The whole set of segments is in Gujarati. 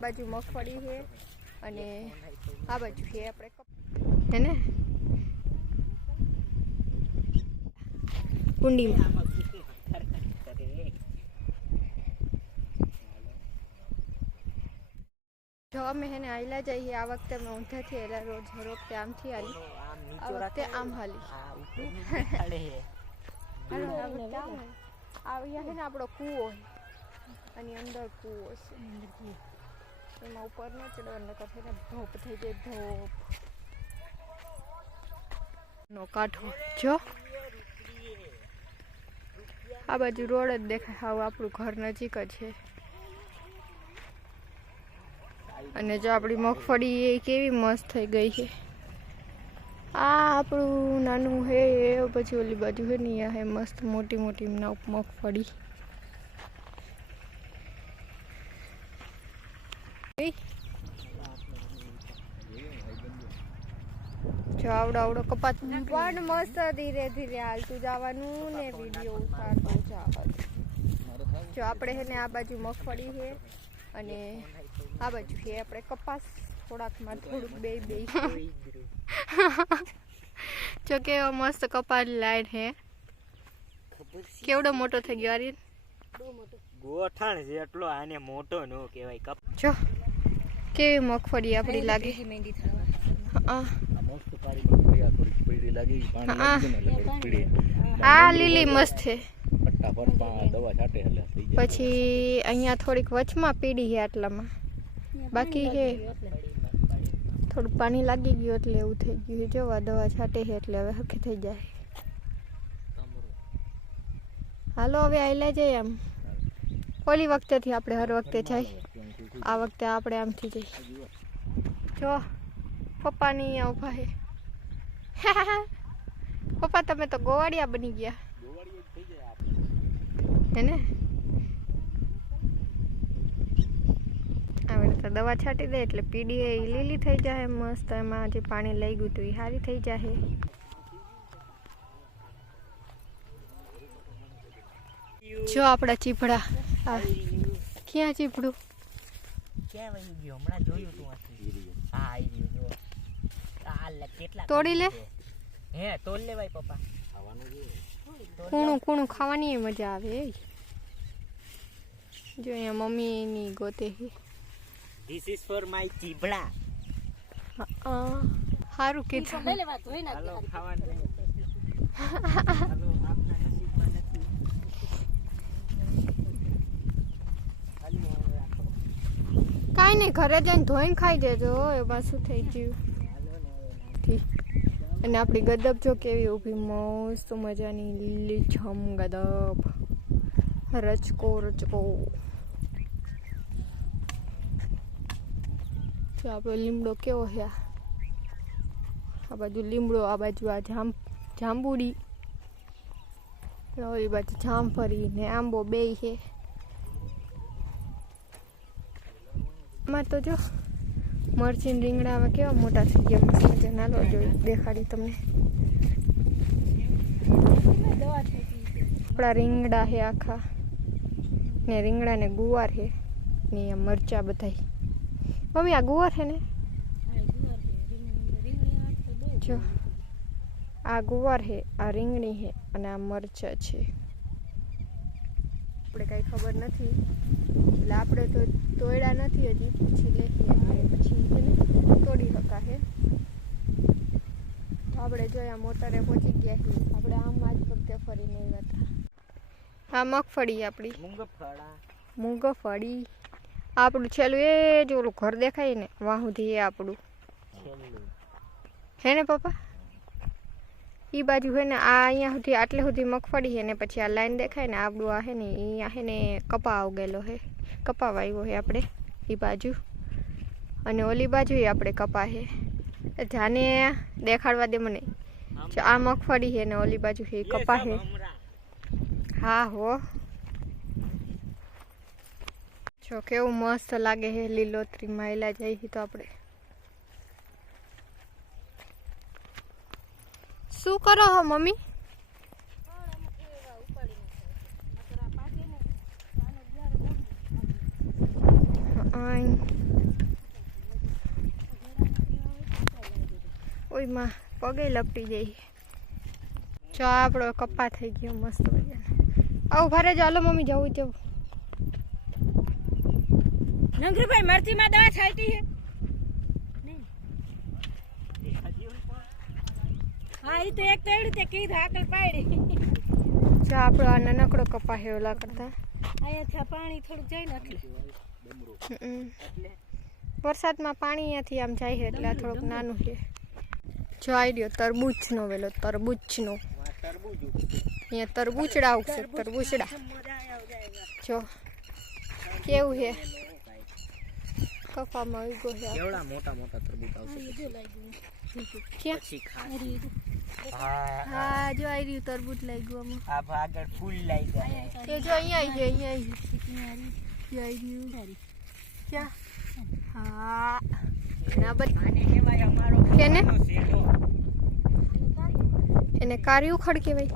बाजू मगफड़ी है અને આ બાજુ છે આપણે હે ને કુંડીમાં જો અમે હે ને આયલા જઈએ આ વખતે અમે ઊંધાથી આયલા રોજ હર વખતે આમથી આલી આ વખતે આમ હાલી અહીંયા હે ને આપણો કૂવો અને અંદર કૂવો છે એમાં ઉપર ન ચડવાનું નકર ને ધોપ થઈ જાય ધોપ નો કાંઠો જો આ બાજુ રોડ જ દેખાય હાવ આપણું ઘર નજીક જ છે અને જો આપણી મગફળી એ કેવી મસ્ત થઈ ગઈ છે આ આપણું નાનું હે પછી ઓલી બાજુ હે ને હે મસ્ત મોટી મોટી મગફળી જો આવડો કપાત પણ મસ્ત ધીરે ધીરે હાલતું જવાનું ને વિડીયો ઉતારતું જવાનું જો આપણે હે ને આ બાજુ મગફળી છે અને આ બાજુ છે આપણે કપાસ થોડાકમાં થોડુંક બે જો કેવો મસ્ત કપાસ લાઈન હે કેવડો મોટો થઈ ગયો આર્યન ગોઠણ જેટલો આને મોટો નો કહેવાય કપ જો કેવી મગફળી આપણી લાગે આ લીલી મસ્ત છે પછી અહીંયા થોડીક વચમાં પીડી છે આટલામાં બાકી છે થોડુંક પાણી લાગી ગયું એટલે એવું થઈ ગયું છે જોવા દવા છાંટે છે એટલે હવે હરખી થઈ જાય હાલો હવે આયલા જઈએ આમ ઓલી વખતેથી આપણે હર વખતે જાય આ વખતે આપણે આમથી જઈએ જો પપ્પા નહીં અહીંયા ઊભા છે પપ્પા તમે તો ગોવાળિયા બની ગયા હે ને હવે તો દવા છાંટી દે એટલે પીડી એ લીલી થઈ જાય મસ્ત એમાં જે પાણી લઈ ગયું હતું એ સારી થઈ જાય જો આપણા ચીપડા ક્યાં ચીપડું ક્યાં વહી ગયો હમણાં જોયું તું હા આવી ગયો જો આ કેટલા તોડી લે હે તોડ લે ભાઈ પપ્પા કૂણું ખાવાની મજા આવે જો અહીંયા મમ્મી ની ગોતે ધીસ ઇઝ ફોર માય ચીબડા સારું કીધું હાલો ખાવાનું કાંઈ નહીં ઘરે જઈને ધોઈને ખાઈ દેજો એમાં શું થઈ ગયું અને આપણી ગદબ જો કેવી ઊભી મસ્ત મજાની લીલી છમ ગદબ રચકો જો આપણો લીમડો કેવો છે આ બાજુ લીમડો આ બાજુ આ જાંબુડી ઓલી બાજુ જામફળી ને આંબો બેય છે આમાં તો જો મરચી રીંગણા આવા કેવા મોટા થઈ ગયા મસ્ત મજા નાલો જોઈ દેખાડી તમને આપણા રીંગણા છે આખા ને રીંગણા ને ગુવાર છે ને મરચા બધા મમ્મી આ ગુવાર છે ને જો આ ગુવાર છે આ રીંગણી છે અને આ મરચા છે આપણે કાંઈ ખબર નથી એટલે આપણે તો તોડ્યા નથી હજી પછી લેખીએ પછી તોડી શકાશે તો આપણે જોયા મોટરે પહોંચી ગયા છીએ આપણે આમ જ ફરતે ફરી નહીં હતા આ મગફળી આપણી મૂંગફળી આપણું છેલ્લું એ જ ઓલું ઘર દેખાય ને વાહ સુધી એ આપણું હે ને પપ્પા એ બાજુ હે ને આ અહીંયા સુધી આટલે સુધી મગફળી છે ને પછી આ લાઈન દેખાય ને આપણું આ હે ને અહીંયા હે ને કપા ઉગેલો હે કપા વાવ્યો છે આપણે એ બાજુ અને ઓલી બાજુ આપણે કપા છે જાને દેખાડવા દે મને જો આ મગફળી છે ને ઓલી બાજુ છે કપા છે હા હો જો કેવું મસ્ત લાગે છે લીલોતરી માયલા જઈ તો આપણે શું કરો હો મમ્મી ઓય માં પગે લપટી જાય. જો આપણો કપા થઈ ગયો મસ્ત મજાનો. આવું ભારે ચાલો મમ્મી જવું જવું. નંગરીભાઈ મરચીમાં દવા છાંટી છે. હા એ તો એક તો એડી તે કીધું આકલ પાડી. જો આપણો આ નાનકડો કપા હે ઓલા કરતા. અહીંયા પાણી થોડુંક જાય ને એટલે વરસાદમાં પાણી અહીંયાથી આમ જાય છે એટલે આ થોડુંક નાનું છે. જો આવી રહ્યો તરબૂચનો વેલો, તરબૂચનો. અહીંયા તરબૂચડા ઉગશે, તરબૂચડા. જો કેવું છે કપામાં આવી ગયો છે. કેવડા મોટા મોટા તરબૂચ આવશે. ક્યાં? હા જો આવી રહ્યું તરબૂચ લઈ ગયું આમાં. આ આગળ ફૂલ લઈ જાય. એ જો અહીંયા આવી ક્યાં? હા ના કેને એને કાર્યું ખડ કહેવાય.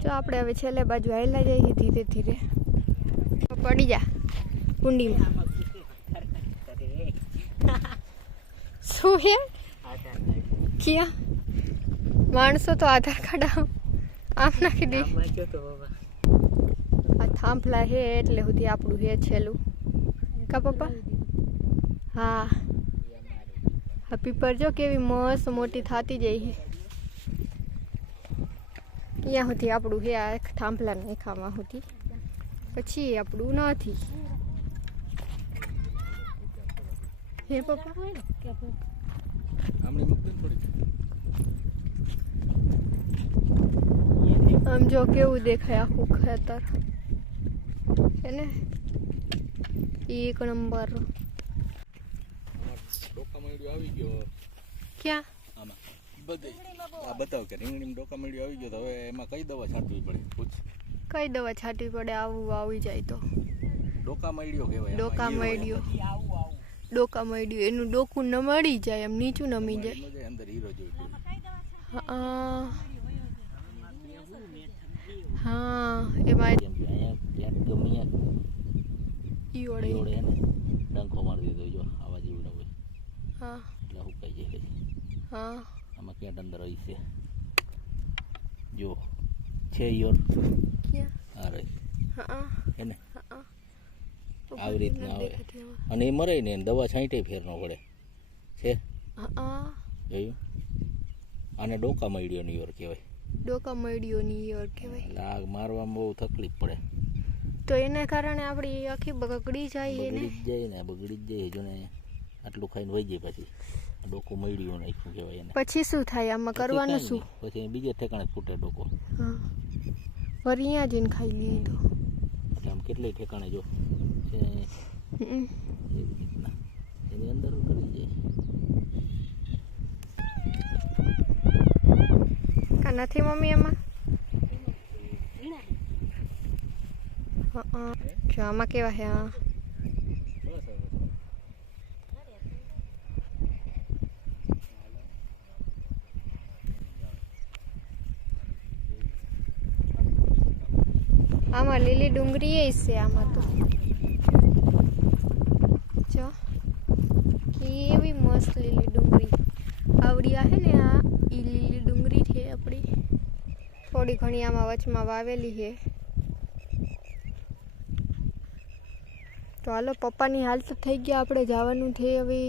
જો આપણે હવે છેલ્લે બાજુ આવેલા જઈએ ધીરે ધીરે. પડી જા કુંડીમાં. શું છે? ક્યાં? માણસો તો આધાર કાર્ડ આમ નાખી દે. આ થાંભલા હે એટલે સુધી આપણું હે છેલ્લું કા પપ્પા? હા આ પીપર જો કેવી મસ્ત મોટી થતી જાય છે. અહીંયા સુધી આપણું હે આ થાંભલા નાખામાં સુધી, પછી આપણું નથી. હે પપ્પા આમ જો કેવું દેખાય આખું ખેતર છે ને એક નંબર. ક્યાં બતાવ કે રીંગણીમાં ડોકા મળ્યું આવી ગયો તો હવે એમાં કઈ દવા છાંટવી પડે? પૂછ. કઈ દવા છાંટવી પડે? આવું આવી જાય તો ડોકા મળ્યો કહેવાય. ડોકા મળ્યો, ડોકા મળ્યું એનું ડોકું ન મળી જાય, એમ નીચું નમી જાય. અંદર હીરો જોઈ. હા એમાં ડંખો મારી દીધો. જો આવા જેવું ન હોય. હા એટલે હુકાઈ જાય. હા આમાં ક્યાં અંદર રહી છે? જો છે યોર. ક્યાં? હા રહી. હા એને આવી રીતના આવે અને એ મરે ને દવા છાંટે ફેર ન પડે છે. જોયું? આને ડોકા મળ્યો ની યોર કહેવાય. ડોકા મળ્યો ની યોર કહેવાય. એટલે આ મારવામાં બહુ તકલીફ પડે. તો એના કારણે આપણી આખી બગડી જાય. એને બગડી જ જાય. જો ને આટલું ખાઈને વહી જાય. પછી ડોકું મળ્યું નાખ્યું કહેવાય એને. પછી શું થાય આમાં? કરવાનું શું? પછી બીજે ઠેકાણે ફૂટે ડોકો. હા વરિયા જઈને ખાઈ લીધો. એટલે આમ કેટલાય ઠેકાણે જો એવી રીતના એની અંદર કરી જાય. કા નથી મમ્મી એમાં? જો આમાં કેવા છે? હા આમાં લીલી ડુંગળી એ છે. આમાં તો જો કેવી મસ્ત લીલી ડુંગળી આવડી છે ને. આ ઈ લીલી ડુંગળી છે આપણી. થોડી ઘણી આમાં વચમાં વાવેલી છે. તો હાલો પપ્પાની હાલ તો થઈ ગયા, આપણે જવાનું છે હવે.